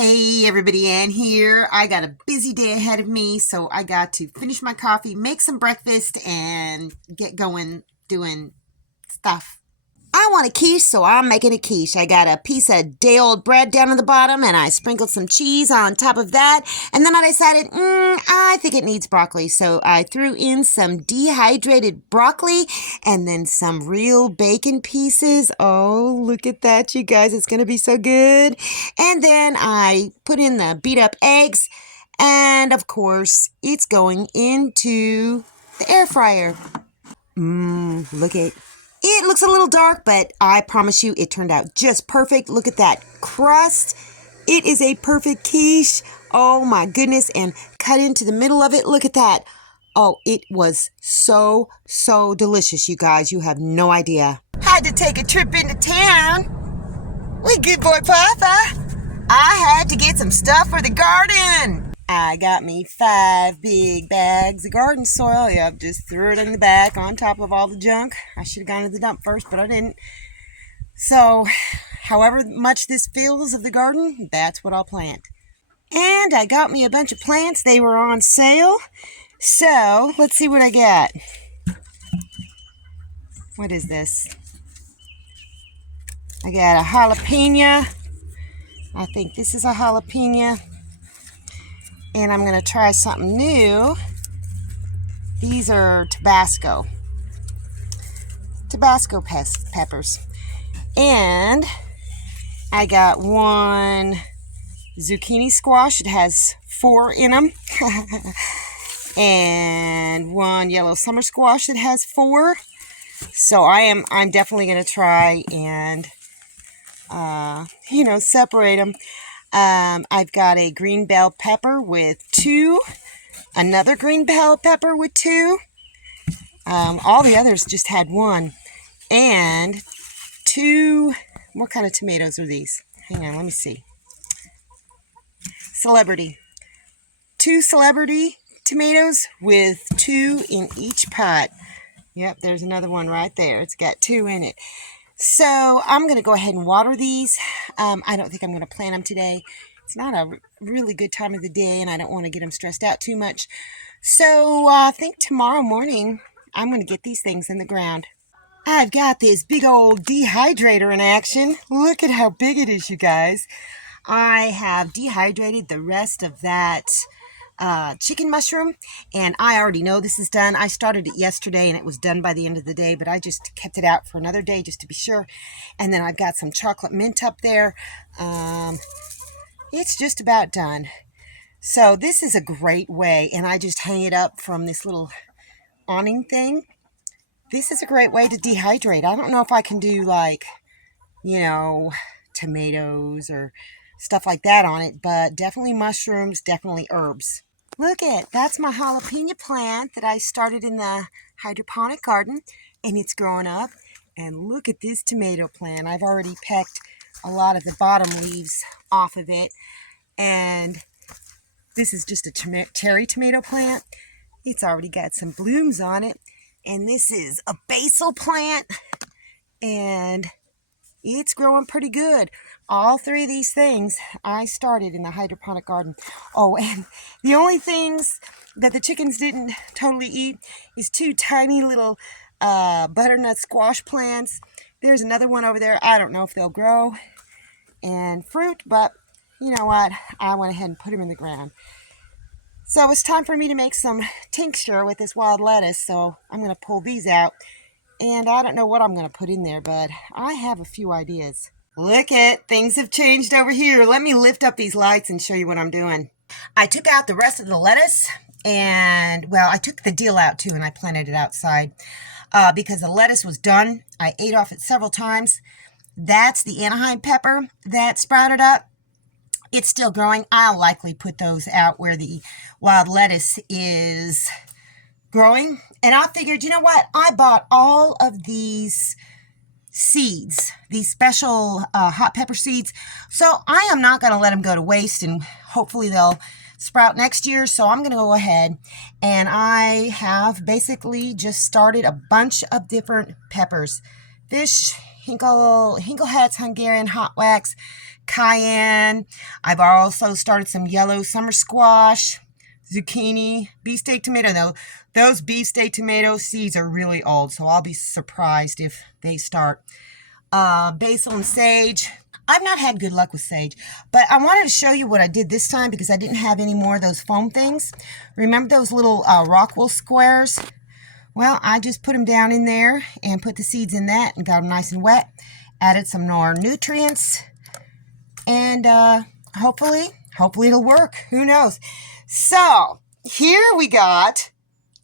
Hey everybody, Ann here. I got a busy day ahead of me, so I got to finish my coffee, make some breakfast, and get going doing stuff. I want a quiche, so I'm making a quiche. I got a piece of day-old bread down at the bottom, and I sprinkled some cheese on top of that. And then I decided, I think it needs broccoli. So I threw in some dehydrated broccoli and then some real bacon pieces. Oh, look at that, you guys. It's going to be so good. And then I put in the beat-up eggs. And, of course, it's going into the air fryer. Look at it. Looks a little dark, but I promise you it turned out just perfect. Look at that crust. It is a perfect quiche. Oh my goodness. And cut into the middle of it. Look at that. Oh, it was so delicious, you guys. You have no idea. Had to take a trip into town with good boy Papa. I had to get some stuff for the garden. I got me 5 big bags of garden soil. Yep, just threw it in the back on top of all the junk. I should have gone to the dump first, but I didn't. So, however much this fills of the garden, that's what I'll plant. And I got me a bunch of plants. They were on sale. So, let's see what I got. What is this? I got a jalapeno. I think this is a jalapeno. And I'm going to try something new. These are Tabasco peppers. And I got one zucchini squash. It has 4 in them. And one yellow summer squash that has 4. So I'm definitely going to try and, separate them. I've got a green bell pepper with 2, another green bell pepper with 2. All the others just had 1, and 2. What kind of tomatoes are these? Hang on, let me see. Celebrity. 2 celebrity tomatoes with 2 in each pot. Yep, there's another one right there. It's got 2 in it. So I'm going to go ahead and water these. I don't think I'm going to plant them today. It's not a really good time of the day, and I don't want to get them stressed out too much. So I think tomorrow morning I'm going to get these things in the ground. I've got this big old dehydrator in action. Look at how big it is, you guys. I have dehydrated the rest of that chicken mushroom, and I already know this is done. I started it yesterday and it was done by the end of the day, but I just kept it out for another day just to be sure. And then I've got some chocolate mint up there. It's just about done. So this is a great way, and I just hang it up from this little awning thing. This is a great way to dehydrate. I don't know if I can do tomatoes or stuff like that on it, but definitely mushrooms, definitely herbs. Look that's my jalapeno plant that I started in the hydroponic garden, and it's growing up. And look at this tomato plant. I've already pecked a lot of the bottom leaves off of it. And this is just a cherry tomato plant. It's already got some blooms on it. And this is a basil plant, and it's growing pretty good. All 3 of these things I started in the hydroponic garden. Oh, and the only things that the chickens didn't totally eat is 2 tiny little butternut squash plants. There's another one over there. I don't know if they'll grow and fruit, but you know what? I went ahead and put them in the ground. So it's time for me to make some tincture with this wild lettuce. So I'm going to pull these out. And I don't know what I'm going to put in there, but I have a few ideas. Look things have changed over here. Let me lift up these lights and show you what I'm doing. I took out the rest of the lettuce, and, well, I took the deal out too, and I planted it outside because the lettuce was done. I ate off it several times. That's the Anaheim pepper that sprouted up. It's still growing. I'll likely put those out where the wild lettuce is growing. And I figured, you know what? I bought all of these seeds, these special hot pepper seeds. So I am not going to let them go to waste, and hopefully they'll sprout next year. So I'm going to go ahead, and I have basically just started a bunch of different peppers. Fish, Hinkle Hats, Hungarian hot wax, cayenne. I've also started some yellow summer squash, zucchini, beefsteak tomato. Though those beefsteak tomato seeds are really old, so I'll be surprised if they start. Basil and sage. I've not had good luck with sage, but I wanted to show you what I did this time because I didn't have any more of those foam things. Remember those little rock wool squares? Well, I just put them down in there and put the seeds in that and got them nice and wet. Added some more nutrients, and hopefully it'll work. Who knows? So here we got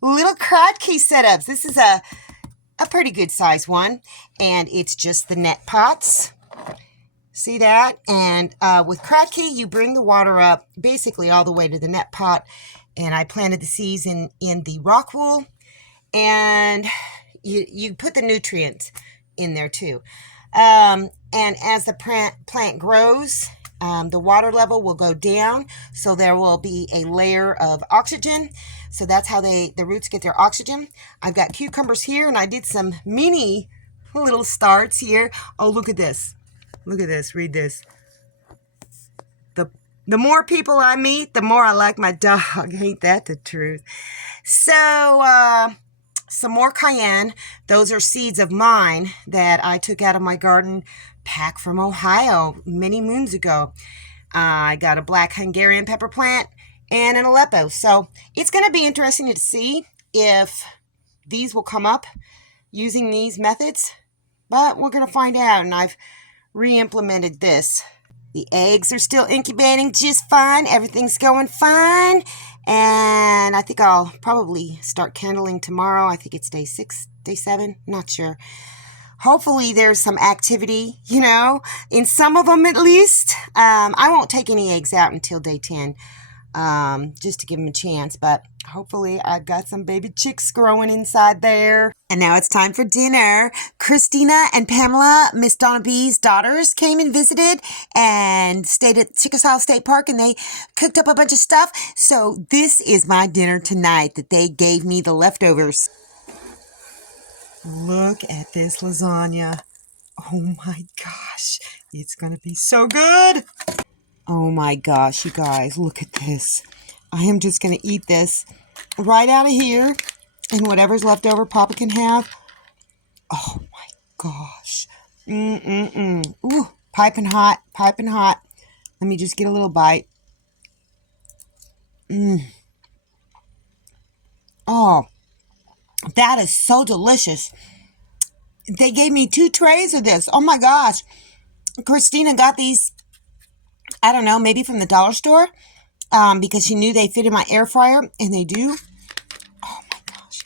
little Kratky setups. This is a pretty good size one, and it's just the net pots. See that? And with Kratky, you bring the water up basically all the way to the net pot, and I planted the seeds in the rock wool, and you put the nutrients in there too. And as the plant grows, the water level will go down, so there will be a layer of oxygen. So that's how the roots get their oxygen. I've got cucumbers here, and I did some mini little starts here. Oh, look at this. Look at this. Read this. The more people I meet, the more I like my dog. Ain't that the truth? So, some more cayenne. Those are seeds of mine that I took out of my garden pack from Ohio many moons ago. I got a black Hungarian pepper plant and an Aleppo. So it's going to be interesting to see if these will come up using these methods, but we're going to find out. And I've re-implemented this. The eggs are still incubating just fine. Everything's going fine. And I think I'll probably start candling tomorrow. I think it's day 6, day 7, not sure. Hopefully there's some activity, in some of them at least. I won't take any eggs out until day 10, just to give them a chance. But hopefully I've got some baby chicks growing inside there. And now it's time for dinner. Christina and Pamela, Miss Donna B's daughters, came and visited and stayed at Chickasaw State Park, and they cooked up a bunch of stuff. So this is my dinner tonight that they gave me the leftovers. Look at this lasagna. Oh my gosh, it's gonna be so good. Oh my gosh, you guys, look at this. I am just gonna eat this right out of here, and whatever's left over, Papa can have. Oh my gosh. Ooh, piping hot, piping hot. Let me just get a little bite. Oh, that is so delicious. They gave me 2 trays of this. Oh my gosh. Christina got these, I don't know, maybe from the dollar store, because she knew they fit in my air fryer, and they do. Oh my gosh.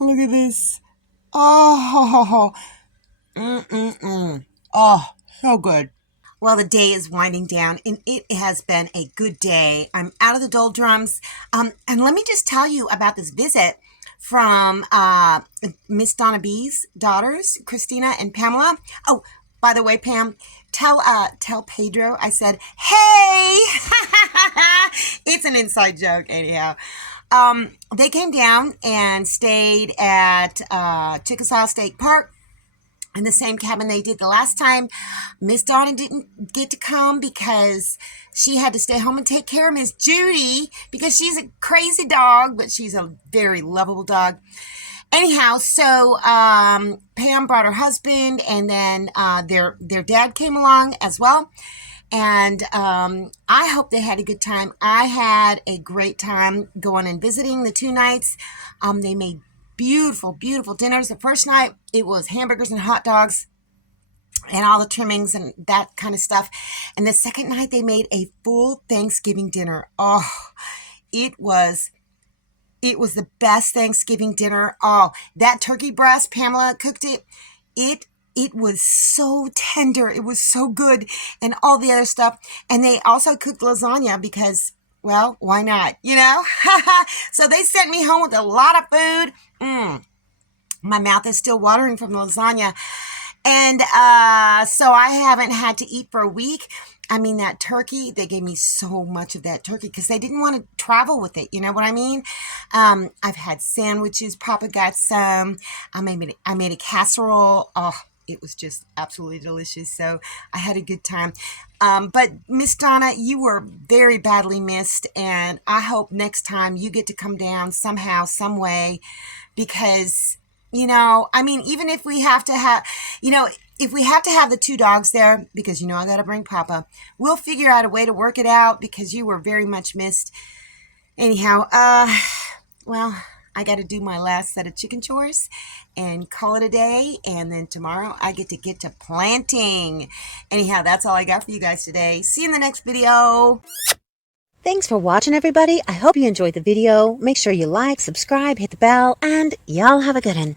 Look at this. Oh. Oh, so good. Well, the day is winding down, and it has been a good day. I'm out of the doldrums. And let me just tell you about this visit from Miss Donna B's daughters, Christina and Pamela. Oh, by the way, Pam, tell Pedro I said, hey! It's an inside joke, anyhow. They came down and stayed at Chickasaw State Park in the same cabin they did the last time. Miss Donna didn't get to come because she had to stay home and take care of Miss Judy because she's a crazy dog, but she's a very lovable dog. Anyhow, so Pam brought her husband, and then their dad came along as well. And I hope they had a good time. I had a great time going and visiting the 2 nights. They made beautiful, beautiful dinners. The first night, it was hamburgers and hot dogs and all the trimmings and that kind of stuff. And the second night, they made a full Thanksgiving dinner. Oh, it was the best Thanksgiving dinner. Oh, that turkey breast, Pamela cooked it. It was so tender. It was so good, and all the other stuff. And they also cooked lasagna because, well, why not? So they sent me home with a lot of food. My mouth is still watering from the lasagna. And so I haven't had to eat for a week. I mean, that turkey, they gave me so much of that turkey because they didn't want to travel with it. You know what I mean? I've had sandwiches. Papa got some. I made a casserole. Oh, it was just absolutely delicious. So I had a good time. But Miss Donna, you were very badly missed, and I hope next time you get to come down somehow, some way, because I mean, even if we have to have, if we have to have the two dogs there, because I got to bring Papa, we'll figure out a way to work it out because you were very much missed. Anyhow, well, I got to do my last set of chicken chores and call it a day. And then tomorrow I get to planting. Anyhow, that's all I got for you guys today. See you in the next video. Thanks for watching, everybody. I hope you enjoyed the video. Make sure you like, subscribe, hit the bell, and y'all have a good one.